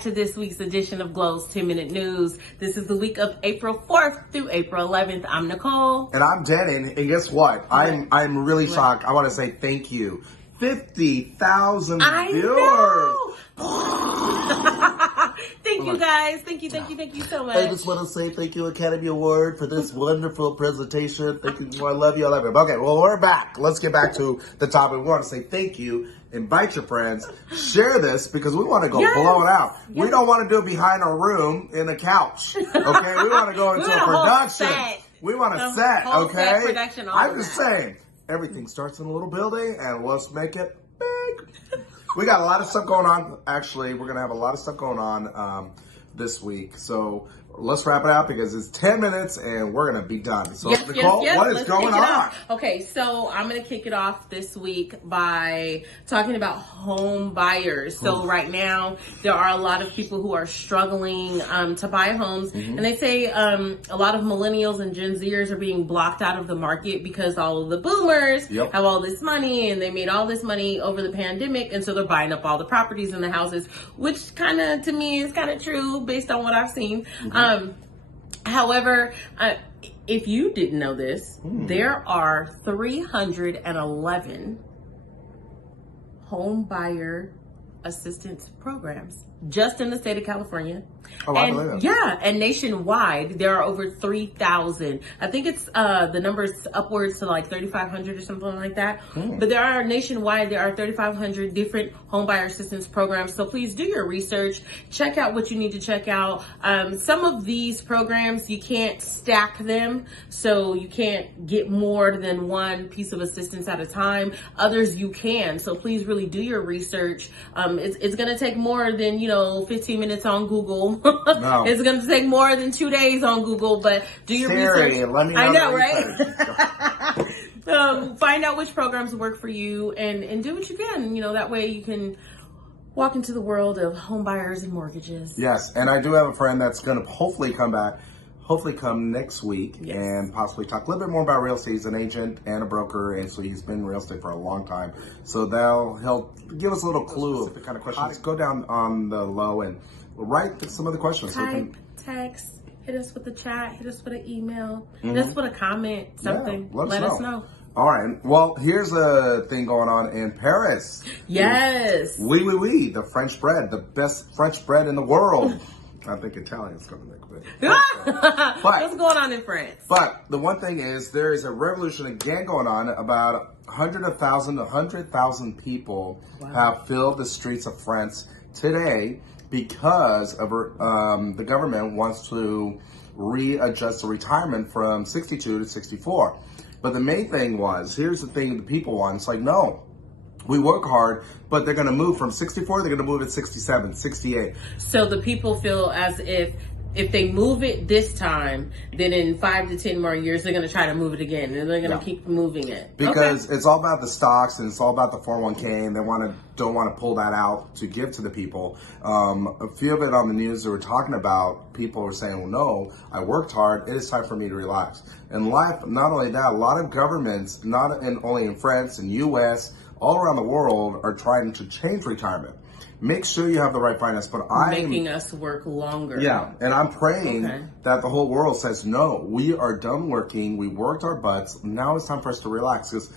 back to this week's edition of GLO's 10-Minute News. This is the week of April 4th through April 11th. I'm Nicole. And I'm Dennon. And guess what? I'm really shocked. I want to say thank you. 50,000 viewers. Thank you guys. Thank you so much. I just want to say thank you, Academy Award, for this wonderful presentation. Thank you. I love you. I love you. Okay, well, we're back. Let's get back to the topic. We want to say thank you. Invite your friends. Share this because we want to go blow it out. Yes. We don't want to do it behind a room in a couch. Okay? We want to go into a production. We want a set. Okay? Production, I'm just saying. Everything starts in a little building, and let's make it big. We got a lot of stuff going on. Actually, we're going to have a lot of stuff going on this week. So let's wrap it out because it's 10 minutes, and we're going to be done. So, Nicole, what is going on? Okay, so I'm going to kick it off this week by talking about home buyers. So right now, there are a lot of people who are struggling to buy homes. And they say a lot of millennials and Gen Zers are being blocked out of the market because all of the boomers have all this money and they made all this money over the pandemic. And so they're buying up all the properties and the houses, which kind of, to me, is kind of true based on what I've seen. However, if you didn't know this, there are 311 home buyer assistance programs just in the state of California. Oh, I believe it. Yeah, and nationwide there are over 3,000. I think it's the number's upwards to like 3,500 or something like that. But there are nationwide, there are 3,500 different home buyer assistance programs. So please do your research. Check out what you need to check out. Some of these programs, you can't stack them, so you can't get more than one piece of assistance at a time. Others you can. So please really do your research. It's going to take more than 15 minutes on Google. No. It's going to take more than 2 days on Google, but do your research. Let me know. I know, right? Find out which programs work for you and do what you can. That way you can walk into the world of home buyers and mortgages. Yes, and I do have a friend that's going to hopefully come next week and possibly talk a little bit more about real estate. He's an agent and a broker, and so he's been in real estate for a long time. So he'll give us a little clue of the kind of questions. Go down on the low and write some of the questions. Type, text, hit us with a chat, hit us with an email, hit us with a comment, something. Yeah, let us know. know. All right. Well, here's a thing going on in Paris. Yes. Oui, the French bread, the best French bread in the world. I think Italian's going to make it. What's going on in France? But the one thing is, there is a revolution again going on. About 100,000 people have filled the streets of France today because of the government wants to readjust the retirement from 62 to 64. But the main thing was, here's the thing the people want. It's like, no. We work hard, but they're going to move from 64, they're going to move at 67, 68. So the people feel as if they move it this time, then in 5 to 10 more years, they're going to try to move it again. And they're going to keep moving it. Because it's all about the stocks and it's all about the 401k, and they don't want to pull that out to give to the people. A few of it on the news they were talking about, people were saying, well, no, I worked hard. It is time for me to relax. And life, not only that, a lot of governments, only in France and U.S., all around the world are trying to change retirement. Make sure you have the right finance, but making us work longer. Yeah, and I'm praying that the whole world says, no, we are done working. We worked our butts. Now it's time for us to relax because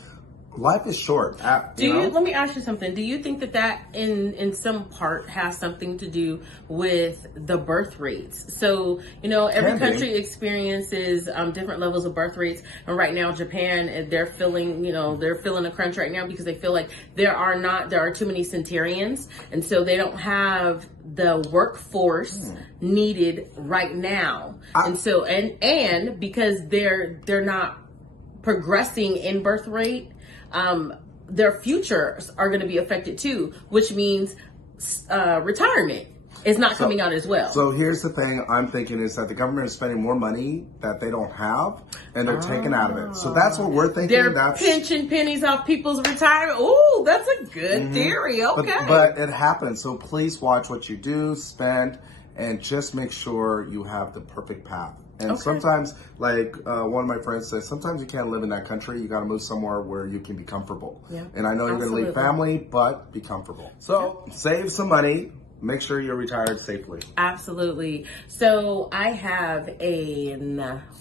life is short. Let me ask you something. Do you think that in some part has something to do with the birth rates? So, every country experiences different levels of birth rates. And right now, Japan, they're feeling a crunch right now because they feel like there are too many centenarians. And so they don't have the workforce needed right now. And because they're not progressing in birth rate, their futures are going to be affected too, which means retirement is not coming out as well. So here's the thing I'm thinking is that the government is spending more money that they don't have, and they're taking out of it. So that's what we're thinking. They're pinching pennies off people's retirement. Ooh, that's a good theory. Okay. But it happens. So please watch what you do, spend, and just make sure you have the perfect path. And sometimes, like one of my friends says, sometimes you can't live in that country. You got to move somewhere where you can be comfortable. Yeah, and I know you're going to leave family, but be comfortable. So save some money. make sure you're retired safely. Absolutely. So I have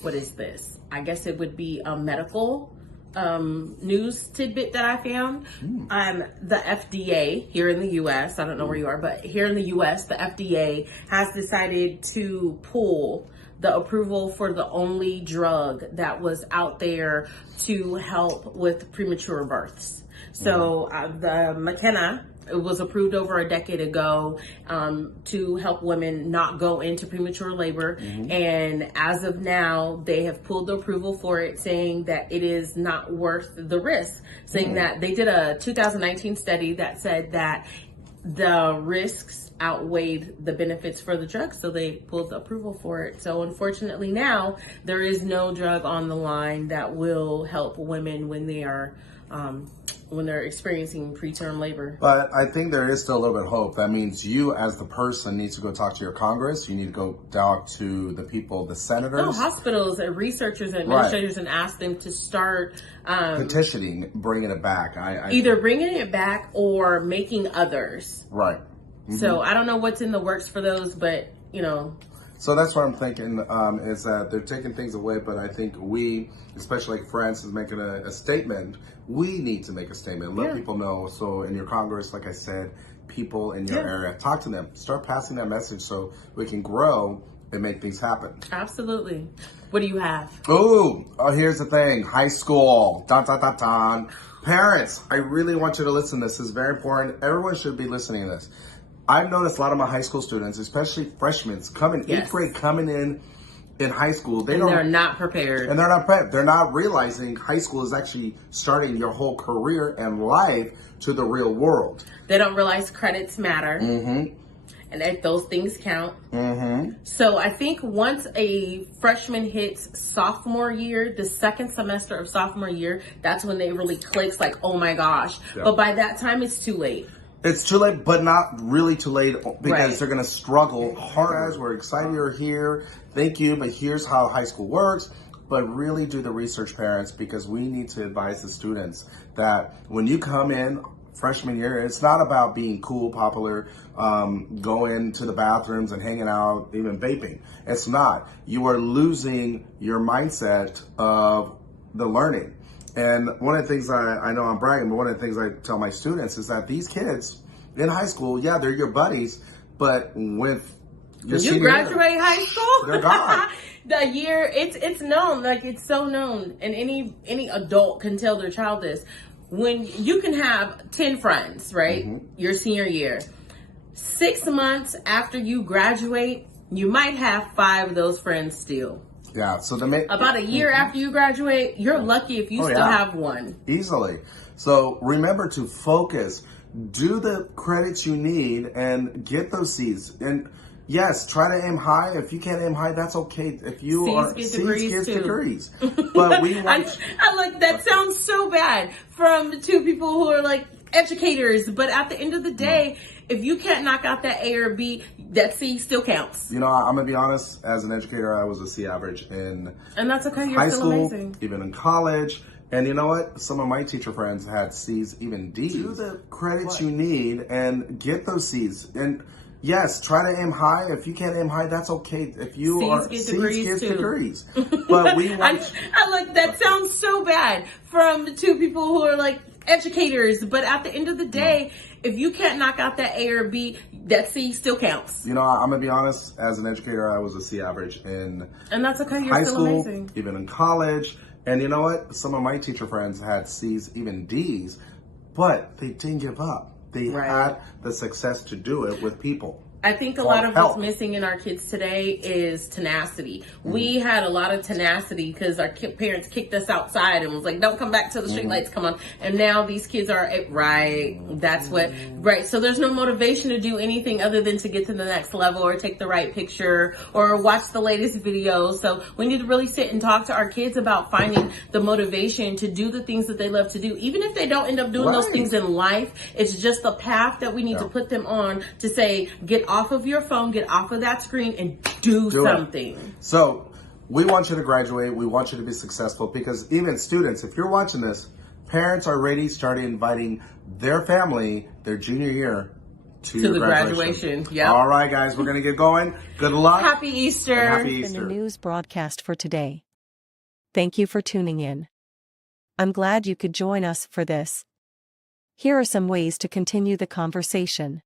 what is this? I guess it would be a medical news tidbit that I found. The FDA here in the U.S., I don't know where you are, but here in the U.S., the FDA has decided to pull the approval for the only drug that was out there to help with premature births. So the McKenna, it was approved over a decade ago to help women not go into premature labor. And as of now, they have pulled the approval for it, saying that it is not worth the risk, saying that they did a 2019 study that said that the risks outweighed the benefits for the drug, so they pulled the approval for it. So unfortunately now there is no drug on the line that will help women when they are when they're experiencing preterm labor. But I think there is still a little bit of hope. That means you as the person needs to go talk to your Congress. You need to go talk to the people, the senators. No, hospitals and researchers and administrators, and ask them to start petitioning, bringing it back. Either bringing it back or making others. Right. So I don't know what's in the works for those, but So that's what I'm thinking, is that they're taking things away, but I think we, especially like France, is making a statement. We need to make a statement, let people know. So in your Congress, like I said, people in your area, talk to them, start passing that message so we can grow and make things happen. Absolutely. What do you have? Oh, here's the thing. High school. Dun, dun, dun, dun. Parents, I really want you to listen to this. This is very important. Everyone should be listening to this. I've noticed a lot of my high school students, especially freshmen, coming 8th grade, coming in high school. They're not prepared. And they're not prepped. They're not realizing high school is actually starting your whole career and life to the real world. They don't realize credits matter. And that those things count. So I think once a freshman hits sophomore year, the second semester of sophomore year, that's when they really clicks like, oh my gosh. But by that time, it's too late. It's too late, but not really too late, because they're going to struggle hard. Guys, we're excited you're here. Thank you, but here's how high school works. But really do the research, parents, because we need to advise the students that when you come in freshman year, it's not about being cool, popular, going to the bathrooms and hanging out, even vaping. It's not. You are losing your mindset of the learning. And one of the things I know I'm bragging, but one of the things I tell my students is that these kids in high school, they're your buddies, but with your when you graduate high school, they're gone. The year it's known, like it's so known, and any adult can tell their child this. When you can have 10 friends, right? Your senior year, 6 months after you graduate, you might have 5 of those friends still. Yeah, so about a year after you graduate, you're lucky if you still have one. Easily. So remember to focus, do the credits you need, and get those C's. And yes, try to aim high. If you can't aim high, that's okay. If you C's get degrees. But we want. I like that. Sounds so bad from 2 people who are like educators, but at the end of the day, if you can't knock out that A or B, that C still counts. I'm gonna be honest. As an educator, I was a C average in that's okay. You're high still school, amazing. even in college. And you know what? Some of my teacher friends had C's, even D's. Do the credits you need and get those C's. And yes, try to aim high. If you can't aim high, that's okay. If you C's get degrees. But we want. I like that. Sounds so bad from 2 people who are like educators, but at the end of the day, if you can't knock out that A or B, that C still counts. I'm gonna be honest. As an educator, I was a C average in that's okay. You're high still school, amazing. even in college. And you know what? Some of my teacher friends had C's, even D's, but they didn't give up. They had the success to do it with people. I think a lot of what's missing in our kids today is tenacity. We had a lot of tenacity because our parents kicked us outside and was like, don't come back till the street lights come on. And now these kids are, so there's no motivation to do anything other than to get to the next level or take the right picture or watch the latest video. So we need to really sit and talk to our kids about finding the motivation to do the things that they love to do. Even if they don't end up doing those things in life, it's just the path that we need to put them on to say, get off of your phone, get off of that screen, and do something. So we want you to graduate. We want you to be successful, because even students, if you're watching this, parents are already starting inviting their family their junior year to the your graduation. Yep. All right, guys, we're going to get going. Good luck. Happy Easter. And happy In Easter. the news broadcast for today. Thank you for tuning in. I'm glad you could join us for this. Here are some ways to continue the conversation.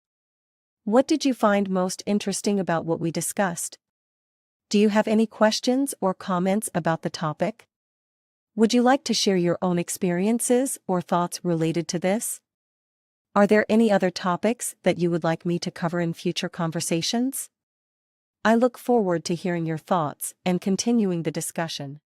What did you find most interesting about what we discussed? Do you have any questions or comments about the topic? Would you like to share your own experiences or thoughts related to this? Are there any other topics that you would like me to cover in future conversations? I look forward to hearing your thoughts and continuing the discussion.